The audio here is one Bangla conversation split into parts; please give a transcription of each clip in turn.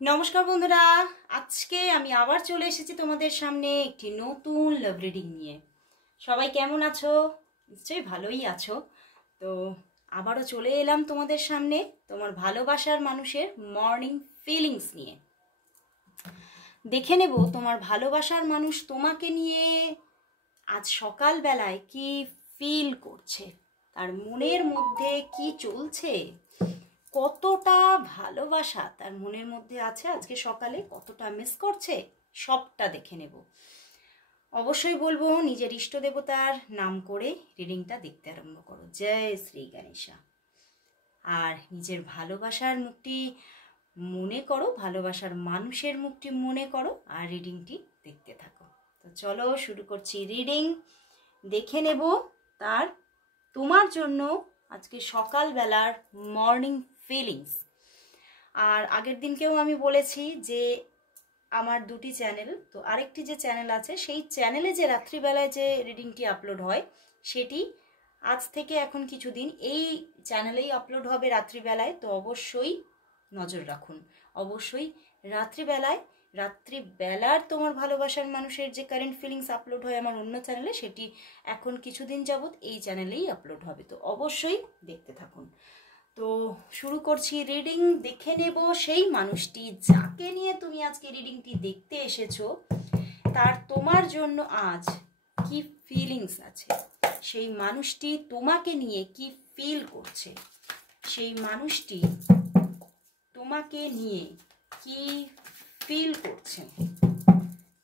নমস্কার বন্ধুরা, আজকে আমি আবার চলে এসেছি তোমাদের সামনে একটি নতুন লাভ রিডিং নিয়ে। সবাই কেমন আছো? নিশ্চয়ই ভালোই আছো। তো আবারও চলে এলাম তোমাদের সামনে তোমার ভালোবাসার মানুষের মর্নিং ফিলিংস নিয়ে। দেখে নেব তোমার ভালোবাসার মানুষ তোমাকে নিয়ে আজ সকালবেলায় কি ফিল করছে, তার মনের মধ্যে কি চলছে, কতটা ভালোবাসা তার মনের মধ্যে আছে, আজকে সকালে কতটা মিস করছে, সবটা দেখে নেব। অবশ্যই বলবো নিজের ইষ্ট দেবতার নাম করে রিডিংটা দেখতে আরম্ভ করো। জয় শ্রী গণেশা। আর নিজের ভালোবাসার মুখটি মনে করো, ভালোবাসার মানুষের মুখটি মনে করো, আর রিডিংটি দেখতে থাকো। তো চলো শুরু করছি রিডিং। দেখে নেব তার তোমার জন্য আজকে সকালবেলার মর্নিং ফিলিংস। আর আগের দিনকেও আমি বলেছি যে আমার দুটি চ্যানেল, তো আরেকটি যে চ্যানেল আছে সেই চ্যানেলে যে রাত্রিবেলায় যে রিডিংটি আপলোড হয় সেটি আজ থেকে এখন কিছুদিন এই চ্যানেলেই আপলোড হবে রাত্রিবেলায়। তো অবশ্যই নজর রাখুন, অবশ্যই রাত্রিবেলার তোমার ভালোবাসার মানুষের যে কারেন্ট ফিলিংস আপলোড হয় আমার অন্য চ্যানেলে, সেটি এখন কিছুদিন যাবত এই চ্যানেলেই আপলোড হবে। তো অবশ্যই দেখতে থাকুন। তো শুরু করছি রিডিং। দেখে নেব সেই মানুষটি যাকে নিয়ে তুমি আজকে রিডিংটি দেখতে এসেছো, তার তোমার জন্য আজ কি ফিলিংস আছে, সেই মানুষটি তোমাকে নিয়ে কি ফিল করছে, সেই মানুষটি তোমাকে নিয়ে কি ফিল করছে,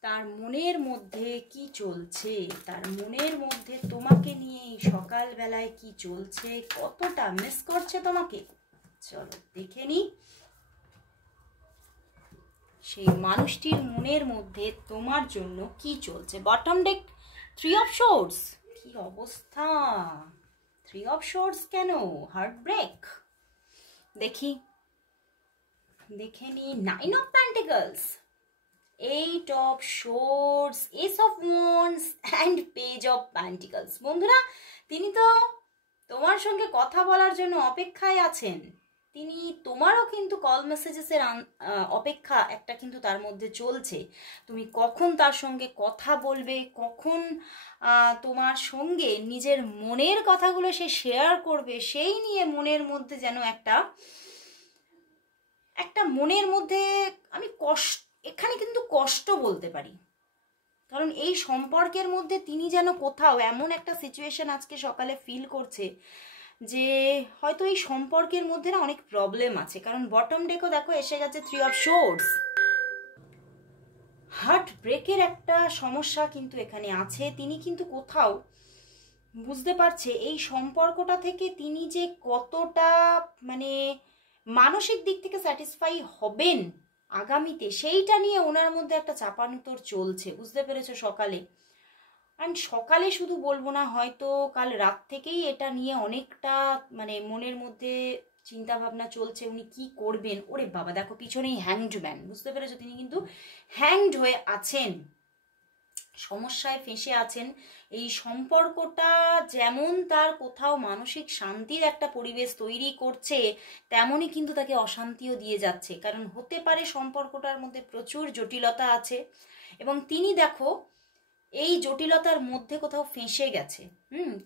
তার মনের মধ্যে কি চলছে, তার মনের মধ্যে তোমাকে নিয়ে এই সকালবেলায় কি চলছে, কতটা মিস করছে তোমাকে। চলো দেখে নি সেই মানুষটির মনের মধ্যে তোমার জন্য কি চলছে। বটম ডেক 3 অফ সোর্ডস, কি অবস্থা! 3 অফ সোর্ডস কেন? Heart break. দেখে নি 9 of pentacles, 8 of swords, ace of wands and page of pentacles। বন্ধুরা, তিনি তো তোমার সঙ্গে কথা বলার জন্য অপেক্ষায় আছেন। তিনি তোমারও কিন্তু কল মেসেজেসের অপেক্ষা একটা কিন্তু তার মধ্যে চলছে। তুমি কখন তার সঙ্গে কথা বলবে, কখন তোমার সঙ্গে নিজের মনের কথাগুলো সে শেয়ার করবে, সেই নিয়ে মনের মধ্যে যেন একটা মনের মধ্যে আমি এখানে কিন্তু কষ্ট বলতে পারি। কারণ এই সম্পর্কের মধ্যে তিনি যেন কোথাও এমন একটা সিচুয়েশন আজকে সকালে ফিল করছে যে হয়তো এই সম্পর্কের মধ্যে না অনেক প্রবলেম আছে। কারণ বটম ডেকও দেখো এসে গেছে 3 অফ সোর্ডস। হার্ট ব্রেকের একটা সমস্যা কিন্তু এখানে আছে। তিনি কিন্তু কোথাও বুঝতে পারছে এই সম্পর্কটা থেকে তিনি যে কতটা মানে মানসিক দিক থেকে স্যাটিসফাই হবেন আগামীতে, সেইটা নিয়ে ওনার মধ্যে একটা চাপানুতোর চলছে। বুঝতে পেরেছো সকালে? অ্যান্ড সকালে শুধু বলবো না, হয়তো কাল রাত থেকেই এটা নিয়ে অনেকটা মানে মনের মধ্যে চিন্তা ভাবনা চলছে উনি কি করবেন। ওরে বাবা, দেখো পিছনেই হ্যাংড ম্যান। বুঝতে পেরেছো? তিনি কিন্তু হ্যাংড হয়ে আছেন, সমস্যায় ফেঁসে আছেন। এই সম্পর্কটা যেমন তার কোথাও মানসিক শান্তির একটা পরিবেশ তৈরি করছে, তেমনই কিন্তু তাকে অশান্তিও দিয়ে যাচ্ছে। কারণ হতে পারে সম্পর্কটার মধ্যে প্রচুর জটিলতা আছে এবং তিনি দেখো এই জটিলতার মধ্যে কোথাও ফেঁসে গেছে।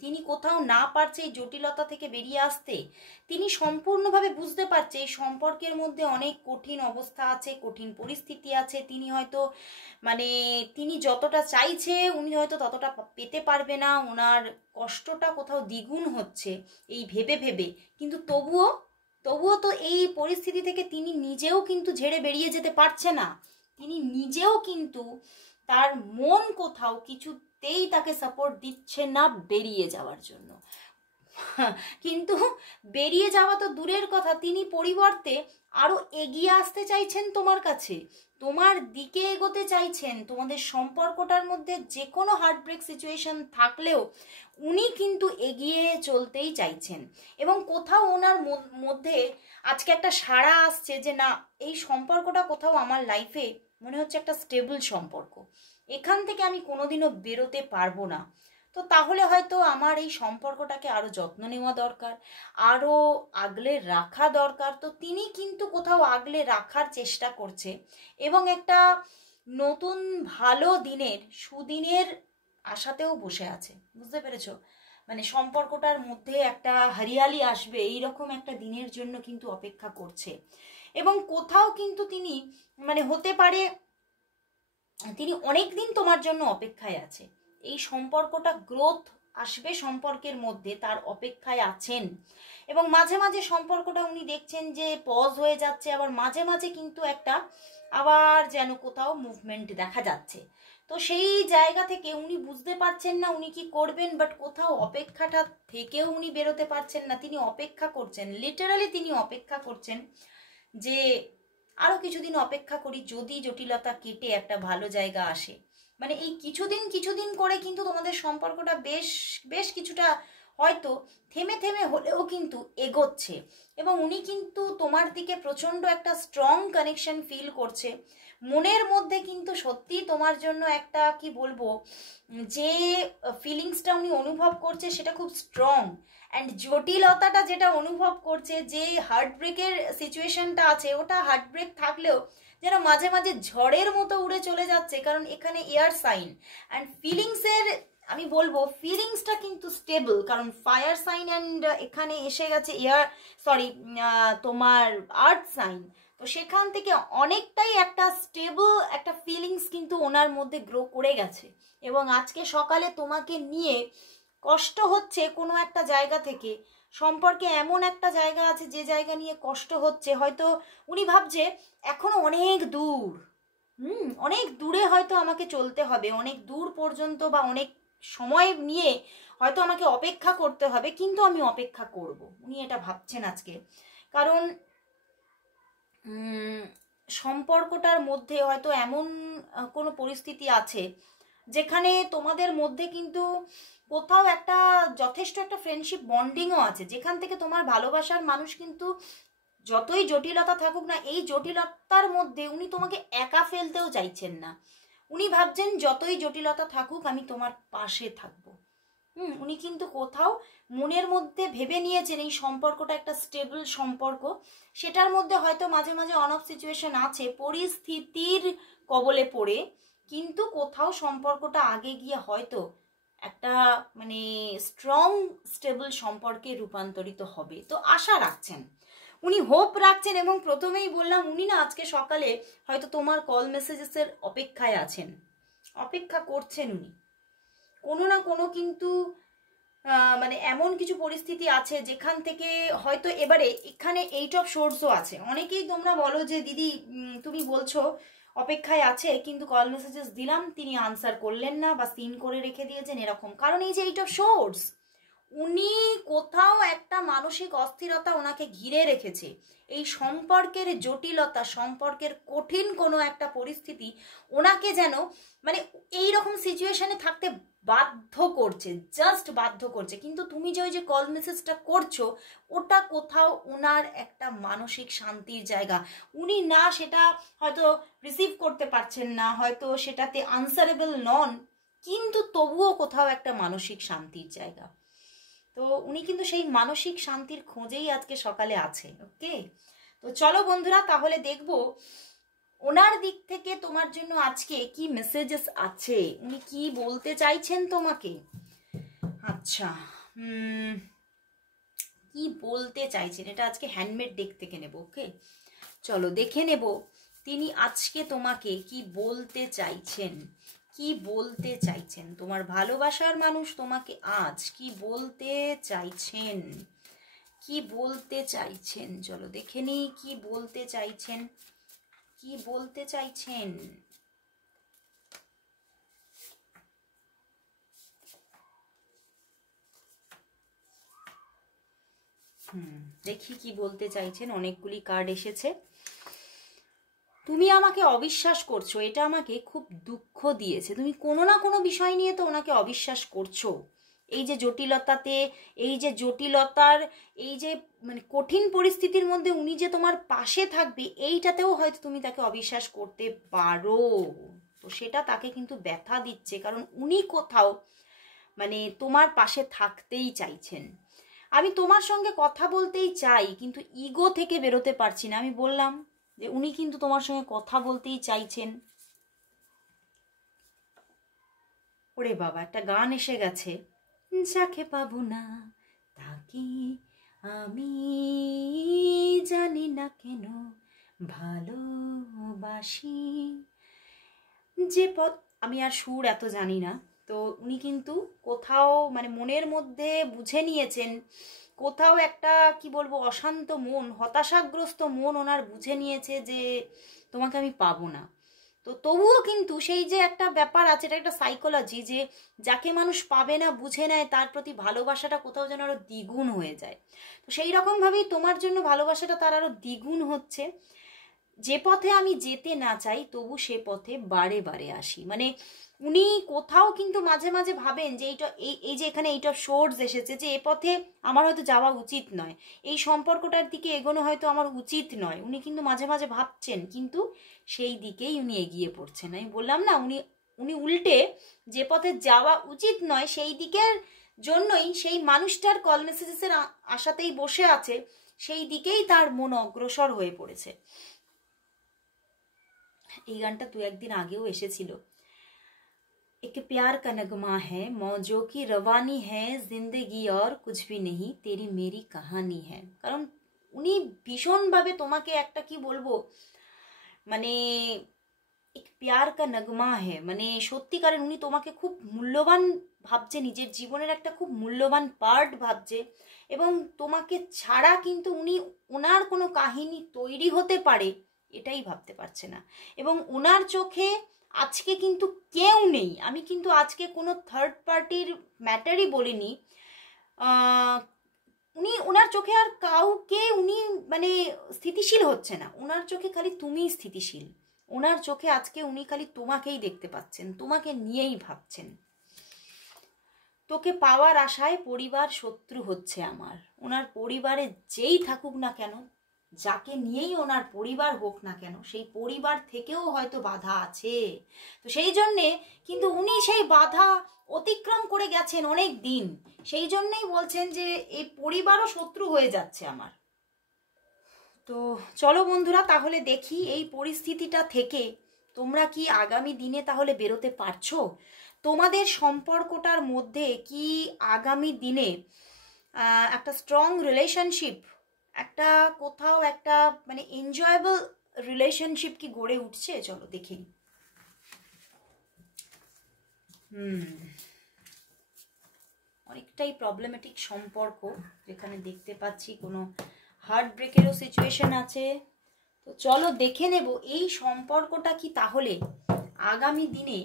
তিনি কোথাও না পারছে এই জটিলতা থেকে বেরিয়ে আসতে। তিনি সম্পূর্ণভাবে বুঝতে পারছে এই সম্পর্কের মধ্যে অনেক কঠিন অবস্থা আছে, কঠিন পরিস্থিতি আছে। তিনি হয়তো মানে তিনি যতটা চাইছে উনি হয়তো ততটা পেতে পারবে না, ওনার কষ্টটা কোথাও দ্বিগুণ হচ্ছে এই ভেবে ভেবে। কিন্তু তবুও তো এই পরিস্থিতি থেকে তিনি নিজেও কিন্তু ঝেড়ে বেরিয়ে যেতে পারছে না। তিনি নিজেও কিন্তু তার মন কোথাও কিছুতেই তাকে সাপোর্ট দিচ্ছে না বেরিয়ে যাওয়ার জন্য। কিন্তু বেরিয়ে যাওয়া তো দূরের কথা, তিনি পরিবর্তে আরো এগিয়ে আসতে চাইছেন তোমার কাছে, তোমার দিকে এগোতে চাইছেন। তোমাদের সম্পর্কটার মধ্যে যে কোনো হার্টব্রেক সিচুয়েশন থাকলেও উনি কিন্তু এগিয়ে চলতেই চাইছেন। এবং কোথাও ওনার মধ্যে আজকে একটা সাড়া আসছে যে না, এই সম্পর্কটা কোথাও আমার লাইফে মনে হচ্ছে একটা স্টেবল সম্পর্ক, এখান থেকে আমি কোনোদিনও বেরোতে পারবো না। তো তাহলে হয়তো আমার এই সম্পর্কটাকে আরো যত্ন নেওয়া দরকার, আরো আগলে রাখা দরকার। তো তিনি কিন্তু কোথাও আগলে রাখার চেষ্টা করছে এবং একটা নতুন ভালো দিনের সুদিনের আশাতেও বসে আছে, বুঝতে পেরেছো? মানে সম্পর্কটার মধ্যে একটা হরিয়ালি আসবে এইরকম একটা দিনের জন্য কিন্তু অপেক্ষা করছে। এবং কোথাও কিন্তু তিনি মানে হতে পারে তিনি অনেক দিন তোমার জন্য অপেক্ষায় আছে। এই সম্পর্কটা গ্রোথ আসবে সম্পর্কের মধ্যে, তার অপেক্ষায় আছেন। এবং মাঝে মাঝে সম্পর্কটা উনি দেখছেন যে পজ হয়ে যাচ্ছে, আবার মাঝে মাঝে কিন্তু একটা আবার যেন কোথাও মুভমেন্ট দেখা যাচ্ছে। তো সেই জায়গা থেকে উনি বুঝতে পারছেন না উনি কি করবেন, বাট কোথাও অপেক্ষাটা থেকেও উনি বেরোতে পারছেন না। তিনি অপেক্ষা করছেন, লিটারালি তিনি অপেক্ষা করছেন যে আরো কিছুদিন অপেক্ষা করি, যদি জটিলতা কেটে একটা ভালো জায়গা আসে। মানে এই কিছুদিন কিছুদিন করে কিন্তু তোমাদের সম্পর্কটা বেশ বেশ কিছুটা হয়তো থেমে থেমে হলেও কিন্তু এগোচ্ছে। এবং উনি কিন্তু তোমার দিকে প্রচন্ড একটা স্ট্রং কানেকশন ফিল করছে। মনের মধ্যে কিন্তু সত্যি তোমার জন্য একটা কি বলবো, যে ফিলিংসটা উনি অনুভব করছে সেটা খুব স্ট্রং। অ্যান্ড জটিলতাটা যেটা অনুভব করছে, যে হার্ট ব্রেকের সিচুয়েশনটা আছে, ওটা হার্ট ব্রেক থাকলেও যেন মাঝে মাঝে ঝড়ের মতো উড়ে চলে যাচ্ছে, কারণ এখানে এয়ার সাইন। অ্যান্ড ফিলিংসের আমি বলবো ফিলিংসটা কিন্তু স্টেবল, কারণ ফায়ার সাইন অ্যান্ড এখানে এসে গেছে এয়ার, সরি, তোমার আর্থ সাইন। তো সেখান থেকে অনেকটাই একটা স্টেবল একটা ফিলিংস কিন্তু ওনার মধ্যে গ্রো করে গেছে। এবং আজকে সকালে তোমাকে নিয়ে কষ্ট হচ্ছে কোনো একটা জায়গা থেকে, সম্পর্কে এমন একটা জায়গা আছে যে জায়গা নিয়ে কষ্ট হচ্ছে। হয়তো উনি ভাবছে এখনো অনেক দূর, অনেক দূরে হয়তো আমাকে চলতে হবে, অনেক দূর পর্যন্ত বা অনেক সময় নিয়ে হয়তো আমাকে অপেক্ষা করতে হবে, কিন্তু আমি অপেক্ষা করব, উনি এটা ভাবছেন আজকে। কারণ সম্পর্কটার মধ্যে হয়তো এমন কোনো পরিস্থিতি আছে যেখানে তোমাদের মধ্যে কিন্তু কোথাও একটা যথেষ্ট একটা ফ্রেন্ডশিপ বন্ডিংও আছে, যেখান থেকে তোমার ভালোবাসার মানুষ কিন্তু যতই জটিলতা থাকুক না, এই জটিলতার মধ্যে উনি তোমাকে একা ফেলতেও চাইছেন না। উনি ভাবছেন যতই জটিলতা থাকুক আমি তোমার পাশে থাকবো। উনি কিন্তু কোথাও মনের মধ্যে ভেবে নিয়েছেন এই সম্পর্কটা একটা স্টেবল সম্পর্ক। সেটার মধ্যে হয়তো মাঝে মাঝে অন অফ সিচুয়েশন আছে, পরিস্থিতির কবলে পড়ে, কিন্তু কোথাও সম্পর্কটা আগে গিয়ে হয়তো একটা মানে স্ট্রং স্টেবল সম্পর্কে রূপান্তরিত হবে। তো আশা রাখছেন, উনি হোপ রাখছেন। এবং প্রথমেই বললাম উনি না আজকে সকালে হয়তো তোমার কল মেসেজেসের অপেক্ষায় আছেন, অপেক্ষা করছেন উনি। কোনো না কোনো কিন্তু মানে এমন কিছু পরিস্থিতি আছে যেখান থেকে হয়তো এবারে এখানে এইট অফ সোর্সও আছে। অনেকেই তোমরা বলো যে দিদি তুমি বলছো অপেক্ষায় আছে, কিন্তু কল মেসেজেস দিলাম তিনি আনসার করলেন না বা সিন করে রেখে দিয়েছেন, এরকম। কারণ এই যে এইট অফ সোর্স, উনি কোথাও একটা মানসিক অস্থিরতা ওনাকে ঘিরে রেখেছে। এই সম্পর্কের জটিলতা, সম্পর্কের কঠিন কোনো একটা পরিস্থিতি ওনাকে যেন মানে এই রকম সিচুয়েশনে থাকতে বাধ্য করছে, জাস্ট বাধ্য করছে। কিন্তু তুমি যে ওই যে কল মেসেজটা করছো, ওটা কোথাও ওনার একটা মানসিক শান্তির জায়গা। উনি না সেটা হয়তো রিসিভ করতে পারছেন না, হয়তো সেটাতে আনসারেবল নন, কিন্তু তবুও কোথাও একটা মানসিক শান্তির জায়গা। তো উনি কিন্তু সেই মানসিক শান্তির খোঁজেই আজকে সকালে আছে। ওকে, তো চলো বন্ধুরা, তাহলে দেখবো ওনার দিক থেকে তোমার জন্য আজকে কি মেসেজেস আছে, উনি কি বলতে চাইছেন তোমাকে। আচ্ছা, কি বলতে চাইছেন এটা আজকে হ্যান্ডমেড ডেক থেকে নেব। ওকে, চলো দেখে নেব তিনি আজকে তোমাকে কি বলতে চাইছেন, কি বলতে চাইছেন। তোমার ভালোবাসার মানুষ তোমাকে আজ কি বলতে চাইছেন, কি বলতে চাইছেন। চলো দেখে নিই কি বলতে চাইছেন, কি বলতে চাইছেন। দেখি কি বলতে চাইছেন। অনেকগুলি কার্ড এসেছে। তুমি আমাকে অবিশ্বাস করছো, এটা আমাকে খুব দুঃখ দিয়েছে। তুমি কোনো না কোনো বিষয় নিয়ে তো ওনাকে অবিশ্বাস করছো। এই যে জটিলতাতে, এই যে জটিলতার, এই যে মানে কঠিন পরিস্থিতির মধ্যে উনি যে তোমার পাশে থাকবে, এইটাতেও হয়তো তুমি তাকে অবিশ্বাস করতে পারো। তো সেটা তাকে কিন্তু ব্যথা দিচ্ছে, কারণ উনি কোথাও মানে তোমার পাশে থাকতেই চাইছেন। আমি তোমার সঙ্গে কথা বলতেই চাই, কিন্তু ইগো থেকে বেরোতে পারছি না। আমি বললাম যে উনি কিন্তু তোমার সঙ্গে কথা বলতেই চাইছেন। ওরে বাবা, একটা গান এসে গেছে, যাকে পাবো না তাকে আমি জানি না কেন ভালোবাসি। যে পথ, আমি আর সুর এত জানি না, তো উনি কিন্তু কোথাও মানে মনের মধ্যে বুঝে নিয়েছেন, কোথাও একটা কি বলবো অশান্ত মন, হতাশাগ্রস্ত মন ওনার বুঝে নিয়েছে যে তোমাকে আমি পাবো না। তো তবুও কিন্তু সেই যে একটা ব্যাপার আছে, এটা একটা সাইকোলজি, যে যাকে মানুষ পাবে না বুঝে নেয় তার প্রতি ভালোবাসাটা কোথাও যেন আরো দ্বিগুণ হয়ে যায়। তো সেই রকম ভাবেই তোমার জন্য ভালোবাসাটা তার আরো দ্বিগুণ হচ্ছে। যে পথে আমি যেতে না চাই তবু সে পথে বারে বারে আসি। মানে উনি কোথাও কিন্তু মাঝে মাঝে ভাবেন যে এইটা এই যে এখানে এইটা সোর্স এসেছে যে এ পথে আমার হয়তো যাওয়া উচিত নয়, এই সম্পর্কটার দিকে এগোনো হয়তো আমার উচিত নয়, উনি কিন্তু মাঝে মাঝে ভাবছেন, কিন্তু সেই দিকেই উনি এগিয়ে পড়ছেন। আমি বললাম না, উনি উনি উল্টে যে পথে যাওয়া উচিত নয় সেই দিকের জন্যই সেই মানুষটার কল মেসেজেসের আশাতেই বসে আছে, সেই দিকেই তার মন অগ্রসর হয়ে পড়েছে। এই গানটা দু একদিন আগেও এসেছিল। एक प्यार का नगमा है मौजों की रवानी है जिंदगी और कुछ भी नहीं तेरी मेरी कहानी है। কারণ উনি ভীষণভাবে তোমাকে একটা কি বলবো মানে এক প্যার কা নগমা হে, মানে সত্যিকারের উনি তোমাকে খুব মূল্যবান ভাবছে, নিজের জীবনের একটা খুব মূল্যবান পার্ট ভাবছে, এবং তোমাকে ছাড়া কিন্তু উনি ওনার কোনো কাহিনী তৈরি হতে পারে এটাই ভাবতে পারছে না। এবং ওনার চোখে আজকে কিন্তু কেউ নেই। আমি কিন্তু আজকে কোনো থার্ড পার্টির ম্যাটারই বলিনি। উনি ওনার চোখে আর কাউকে উনি মানে স্থিতিশীল হচ্ছে না, ওনার চোখে খালি তুমিই স্থিতিশীল। ওনার চোখে আজকে উনি খালি তোমাকেই দেখতে পাচ্ছেন, তোমাকে নিয়েই ভাবছেন। তোকে পাওয়ার আশায় পরিবার শত্রু হচ্ছে আমার। ওনার পরিবারে যেই থাকুক না কেন, যাকে নিয়েই ওনার পরিবার হোক না কেন, সেই পরিবার থেকেও হয়তো বাধা আছে। তো সেই জন্যে কিন্তু উনি সেই বাধা অতিক্রম করে গেছেন অনেক দিন, সেই জন্যই বলছেন যে এই পরিবারও শত্রু হয়ে যাচ্ছে আমার। তো চলো বন্ধুরা, তাহলে দেখি এই পরিস্থিতিটা থেকে তোমরা কি আগামী দিনে তাহলে বেরোতে পারছো? তোমাদের সম্পর্কটার মধ্যে কি আগামী দিনে একটা স্ট্রং রিলেশনশিপ, একটা কোথাও একটা মানে এনজয়েবল রিলেশনশিপ কি গড়ে উঠছে? চলো দেখি। অনেকটাই প্রবলেমেটিক সম্পর্ক, যেখানে দেখতে পাচ্ছি কোনো হার্ট ব্রেকেরও সিচুয়েশন আছে। তো চলো দেখে নেব এই সম্পর্কটা কি তাহলে আগামী দিনে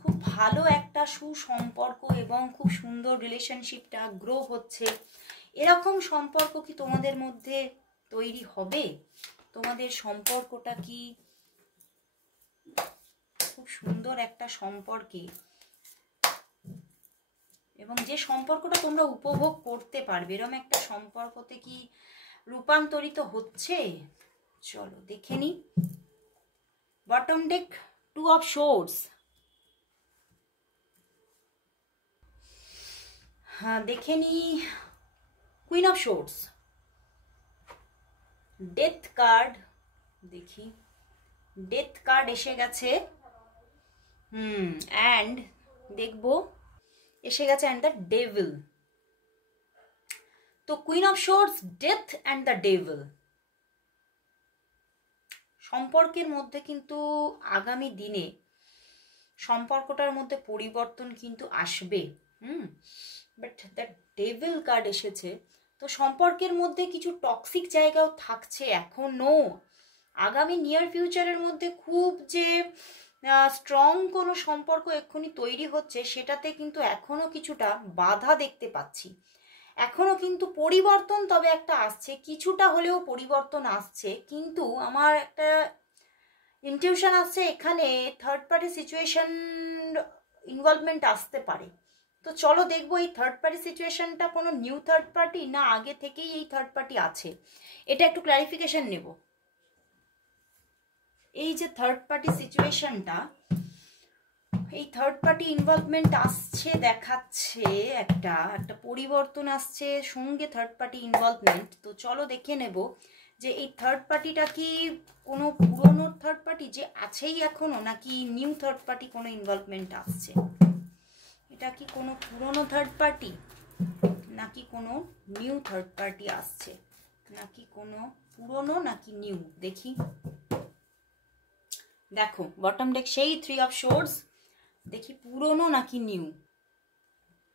খুব ভালো একটা সুসম্পর্ক এবং খুব সুন্দর রিলেশনশিপটা গ্রো হচ্ছে, এরকম সম্পর্ক কি তোমাদের মধ্যে তৈরি হবে? তোমাদের সম্পর্কটা কি খুব সুন্দর একটা সম্পর্কে, এবং যে সম্পর্কটা তোমরা উপভোগ করতে পারবে, এরকম একটা সম্পর্কতে কি রূপান্তরিত হচ্ছে? চলো দেখে নি। Bottom day, 2 of swords. হ্যাঁ দেখে নি, queen of swords, death card. দেখি, ডেথ কার্ড এসে গেছে। অ্যান্ড দেখবো এসে গেছে অ্যান্ড দ্য ডেভিল। তো queen of swords, death and the devil. সম্পর্কের মধ্যে কিন্তু আগামী দিনে সম্পর্কটার মধ্যে পরিবর্তন কিন্তু আসবে। বাট দ্য ডেভিল কার্ড এসেছে, তো সম্পর্কের মধ্যে কিছু টক্সিক জায়গাও থাকছে এখনো। আগামী নিয়ার ফিউচারের মধ্যে খুব যে স্ট্রং কোনো সম্পর্ক এক্ষুনি তৈরি হচ্ছে সেটাতে কিন্তু এখনো কিছুটা বাধা দেখতে পাচ্ছি। এখনো কিন্তু পরিবর্তন তবে একটা আসছে, কিছুটা হলেও পরিবর্তন আসছে, কিন্তু আমার একটা ইনটিউশন আসছে এখানে থার্ড পার্টি সিচুয়েশন ইনভলভমেন্ট আসতে পারে। তো চলো দেখবো এই থার্ড পার্টি সিচুয়েশনটা কোনো নিউ থার্ড পার্টি না আগে থেকেই এই থার্ড পার্টি আছে, এটা একটু ক্লারিফিকেশন নেব। এই যে থার্ড পার্টি সিচুয়েশনটা, এই থার্ড পার্টি ইনভলভমেন্ট আসছে, দেখাচ্ছে একটা একটা পরিবর্তন আসছে সঙ্গে থার্ড পার্টি ইনভলভমেন্ট। তো চলো দেখে নেব যে এই থার্ড পার্টিটা কি কোনো পুরনো থার্ড পার্টি যে আছেই এখনো, নাকি নিউ থার্ড পার্টি কোনো ইনভলভমেন্ট আসছে। এটা কি কোনো পুরনো থার্ড পার্টি, নাকি কোনো নিউ থার্ড পার্টি আসছে, নাকি কোনো পুরনো নাকি নিউ। দেখি, দেখো বটম ডেক সেই 3 অফ সোর্ডস। দেখি পুরনো নাকি নিউ,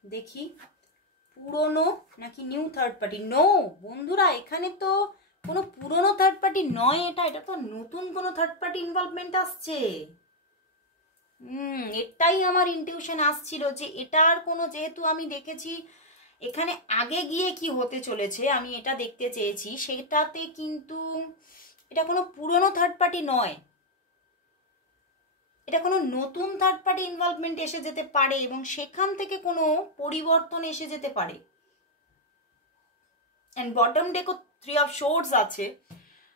দেখি পুরনো নাকি নিউ থার্ড পার্টি। নো বন্ধুরা, এখানে তো কোনো পুরনো থার্ড পার্টি নয়, এটা তো নতুন কোনো থার্ড পার্টি ইনভলভমেন্ট আসছে। এটাই আমার ইনটিউশন আসছিল যে এটার কোনো, যেহেতু আমি দেখেছি এখানে আগে গিয়ে কি হতে চলেছে আমি এটা দেখতে চেয়েছি, সেটাতে কিন্তু এটা কোনো পুরনো থার্ড পার্টি নয়, এটা কোনো নতুন থার্ড পার্টি ইনভলভমেন্ট এসে যেতে পারে এবং সেখান থেকে কোনো পরিবর্তন এসে যেতে পারে। এন্ড বটম ডেকও 3 অফ সোর্ডস আছে,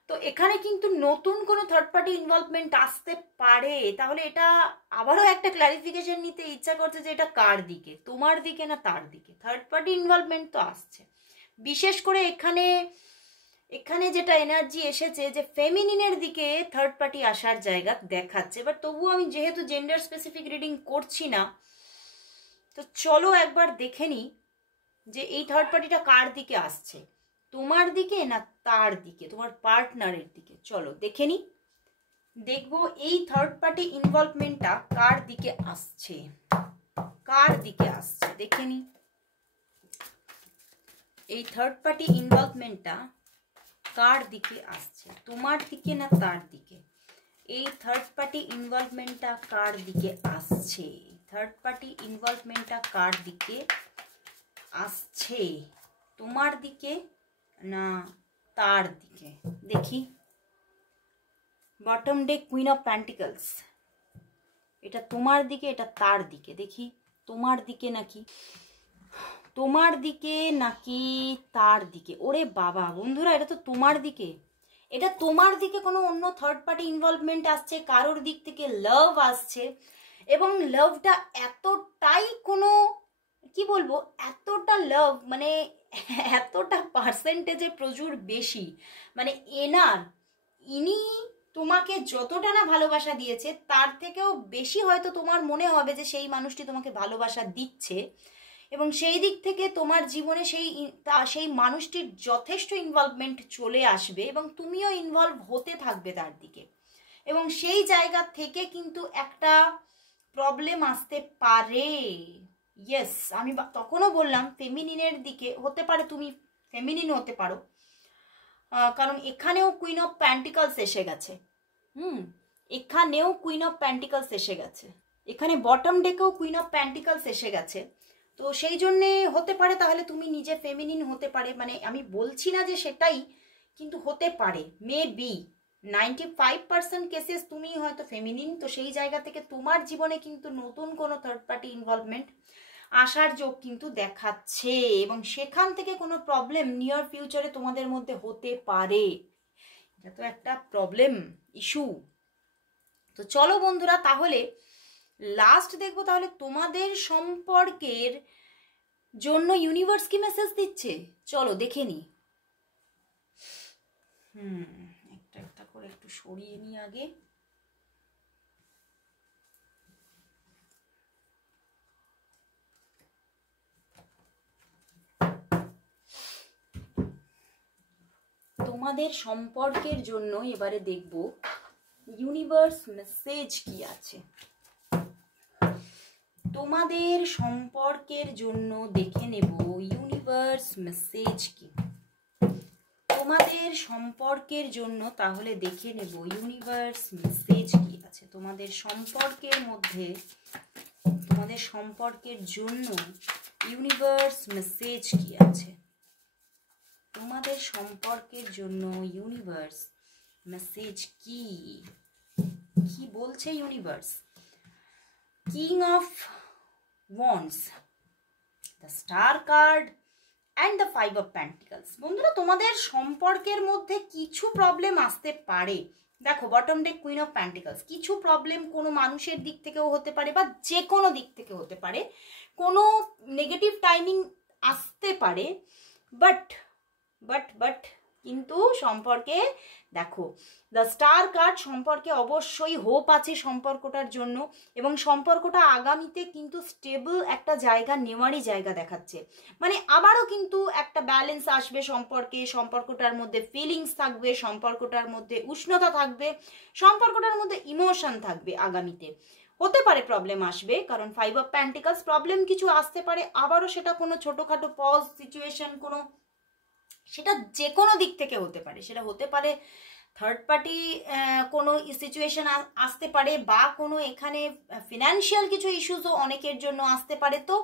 তো এখানে কিন্তু নতুন কোনো থার্ড পার্টি ইনভলভমেন্ট আসতে পারে। তাহলে এটা আবারও একটা ক্লারিফিকেশন নিতে ইচ্ছা করছে যে এটা কার দিকে, তোমার দিকে না তার দিকে। থার্ড পার্টি ইনভলভমেন্ট তো আসছে, বিশেষ করে এখানে এখানে যেটা এনার্জি এসেছে যে ফেমিনিনের দিকে থার্ড পার্টি আসার জায়গা দেখাচ্ছে। বাট তবুও আমি যেহেতু জেন্ডার স্পেসিফিক রিডিং করছি না, তো চলো একবার দেখে নিই যে এই থার্ড পার্টিটা কার দিকে আসছে, তোমার দিকে না তার দিকে, তোমার পার্টনারের দিকে। চলো দেখে নিই, দেখবো এই থার্ড পার্টি ইনভলভমেন্টটা কার দিকে আসছে, কার দিকে আসছে। দেখে নিই এই থার্ড পার্টি ইনভলভমেন্টটা কার দিকে আসছে, তোমার দিকে না তার দিকে। এই থার্ড পার্টি ইনভলভমেন্টটা কার দিকে আসছে, থার্ড পার্টি ইনভলভমেন্টটা কার দিকে আসছে, তোমার দিকে না তার দিকে। দেখি, bottom day queen of pentacles, এটা তোমার দিকে এটা তার দিকে। দেখি তোমার দিকে নাকি তোমার দিকে নাকি তার দিকে। ওরে বাবা বন্ধুরা, এটা তো তোমার দিকে, এটা তোমার দিকে কোনো অন্য থার্ড পার্টি ইনভলভমেন্ট আসছে, কারোর দিক থেকে লাভ আসছে এবং লাভটা এতটাই কোনো কি বলবো, এতটা লাভ মানে এতটা পার্সেন্টেজে প্রচুর বেশি, মানে ইনি তোমাকে যতটা না ভালোবাসা দিয়েছে তার থেকেও বেশি হয়তো তোমার মনে হবে যে সেই মানুষটি তোমাকে ভালোবাসা দিচ্ছে এবং সেই দিক থেকে তোমার জীবনে সেই মানুষটির যথেষ্ট ইনভলভমেন্ট চলে আসবে এবং তুমিও ইনভলভ হতে থাকবে তার দিকে। এবং সেই জায়গা থেকে কিন্তু একটা প্রবলেম আসতে পারে। ইয়েস, আমি তখনও বললাম ফেমিনিনের দিকে হতে পারে, তুমি ফেমিনিন হতে পারো, কারণ এখানেও কুইন অফ প্যান্টিকলস এসে গেছে। এখানেও কুইন অফ প্যান্টিকলস এসে গেছে, এখানে বটম ডেকেও কুইন অফ প্যান্টিকলস এসে গেছে। তো সেই জন্যে হতে পারে তাহলে তুমি নিজে ফেমিনিন হতে পারে, মানে আমি বলছি না যে সেটাই, কিন্তু হতে পারে মেবি 95% কেসেস তুমি হয়তো ফেমিনিন। তো সেই জায়গা থেকে তোমার জীবনে কিন্তু নতুন কোনো থার্ড পার্টি ইনভলভমেন্ট আসার যোগ কিন্তু দেখাচ্ছে এবং সেখান থেকে কোনো প্রবলেম নিয়ার ফিউচারে তোমাদের মধ্যে হতে পারে। এটা তো একটা প্রবলেম ইস্যু। তো চলো বন্ধুরা, তাহলে লাস্ট দেখবো তাহলে তোমাদের সম্পর্কের জন্য ইউনিভার্স কি মেসেজ দিচ্ছে। চলো দেখে নি। একটা একটা করে একটু সরিয়ে নি আগে। তোমাদের সম্পর্কের জন্য এবারে দেখব ইউনিভার্স মেসেজ কি আছে তোমাদের সম্পর্কের জন্য। দেখে নেব ইউনিভার্স মেসেজ কি তোমাদের সম্পর্কের জন্য। তাহলে দেখে নেব ইউনিভার্স মেসেজ কি আছে তোমাদের সম্পর্কের মধ্যে, তোমাদের সম্পর্কের জন্য ইউনিভার্স মেসেজ কি আছে তোমাদের সম্পর্কের জন্য। ইউনিভার্স মেসেজ কি কি বলছে universe. King of wands, the star card and the 5 of pentacles. বন্ধুরা, তোমাদের সম্পর্কের মধ্যে কিছু প্রবলেম আসতে পারে, দেখো bottom day queen of pentacles, কিছু প্রবলেম কোনো মানুষের দিক থেকেও হতে পারে বা যে কোনো দিক থেকে হতে পারে, কোনো নেগেটিভ টাইমিং আসতে পারে, বাট বাট বাট কিন্তু সম্পর্কে দেখো দ্য স্টার কার্ড, সম্পর্কে অবশ্যই হোপ আছে সম্পর্কটার জন্য, এবং সম্পর্কটা আগামীতে কিন্তু স্টেবল একটা জায়গা নেওয়ারই জায়গা দেখাচ্ছে। মানে আবারও কিন্তু একটা ব্যালেন্স আসবে সম্পর্কে, সম্পর্কটার মধ্যে ফিলিংস থাকবে, সম্পর্কটার মধ্যে উষ্ণতা থাকবে, সম্পর্কটার মধ্যে ইমোশন থাকবে। আগামীতে হতে পারে প্রবলেম আসবে, কারণ 5 অফ প্যান্টিকলস, প্রবলেম কিছু আসতে পারে, আবারও সেটা কোনো ছোটোখাটো পজ সিচুয়েশন, কোনো সেটা যে কোনো দিক থেকে হতে পারে, সেটা হতে পারে থার্ড পার্টি কোনো সিচুয়েশন আসতে পারে, বা কোনো এখানে ফিনান্সিয়াল কিছু ইস্যুসও অনেকের জন্য আসতে পারে। তো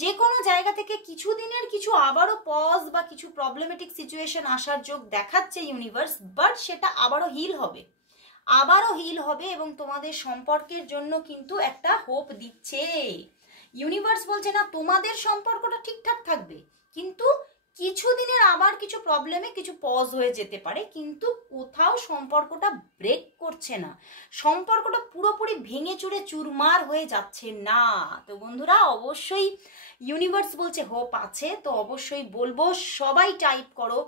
যে কোনো জায়গা থেকে কিছু দিনের কিছু আবারও পজ বা কিছু প্রবলেমেটিক সিচুয়েশন আসার যোগ দেখাচ্ছে ইউনিভার্স, বাট সেটা আবারও হিল হবে, আবারও হিল হবে, এবং তোমাদের সম্পর্কের জন্য কিন্তু একটা হোপ দিচ্ছে ইউনিভার্স। বলছে না তোমাদের সম্পর্কটা ঠিকঠাক থাকবে, কিন্তু কিছুদিনের আবার কিছু প্রবলেমে কিছু পজ হয়ে যেতে পারে, কিন্তু কোথাও সম্পর্কটা ব্রেক করছে না, সম্পর্কটা পুরোপুরি ভেঙে চুরে চুরমার হয়ে যাচ্ছে না। তো বন্ধুরা অবশ্যই ইউনিভার্স বলছে হোপ আছে, তো অবশ্যই বলবো সবাই টাইপ করো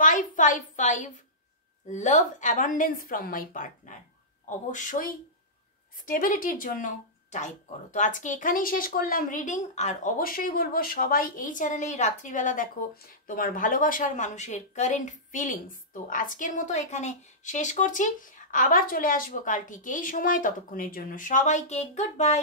555 লাভ অ্যাবান্ডেন্স ফ্রম মাই পার্টনার, অবশ্যই স্টেবিলিটির জন্য টাইপ করো। তো আজকে এখানেই শেষ করলাম রিডিং, আর অবশ্যই বলবো সবাই এই চ্যানেলেই রাত্রিবেলা দেখো তোমার ভালোবাসার মানুষের কারেন্ট ফিলিংস। তো আজকের মতো এখানে শেষ করছি, আবার চলে আসবো কাল ঠিক এই সময়, ততক্ষণের জন্য সবাইকে গুড বাই।